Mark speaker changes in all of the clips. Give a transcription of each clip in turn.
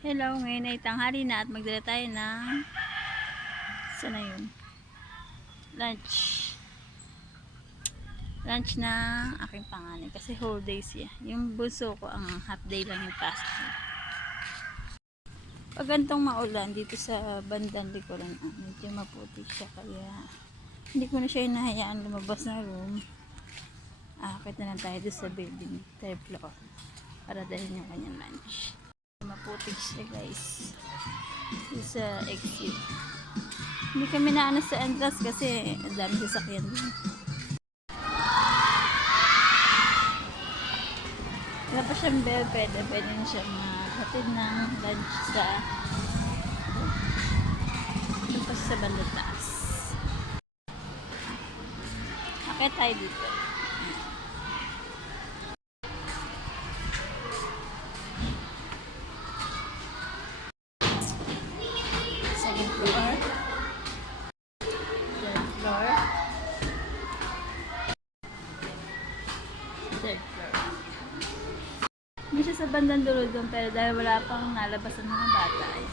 Speaker 1: Hello, ngayon ay tanghali na at magdala tayo ng saan na yun? Lunch. Lunch na aking panganay kasi whole day siya. Yung bunso ko ang half day lang yung past Pag gantong maulan dito sa bandang likuran, ah, medyo maputik siya kaya hindi ko na siya hinahayaan lumabas ng room. Akit na lang tayo sa building, third floor para dalhin yung kanyang lunch. Maputik siya guys. Yung sa exit. Hindi kami naano sa entrance kasi ang dami sasakyan din. Wala pa siyang bell, pwede, pwede na siya maghatid ng lunch sa doon pa sa banda taas. Akit tayo dito. Floor. Third floor. Third floor. Hindi siya sa bandang dulo doon pero dahil wala pang nalabas ang mga bata ay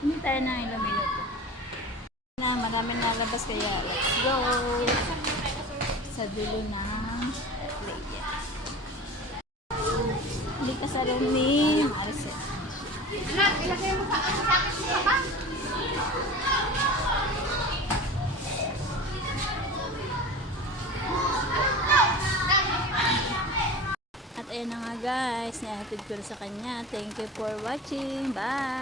Speaker 1: hindi tayo ng ilang minuto. Na marami nalabas kaya let's go sa dulo ng playa. Hindi ka sa room ni Maricel.
Speaker 2: Anak, ilagay mo sa ano sa akin sa baba.
Speaker 1: At ayun na nga guys, nahatid ko na sa kanya. Thank you for watching. Bye!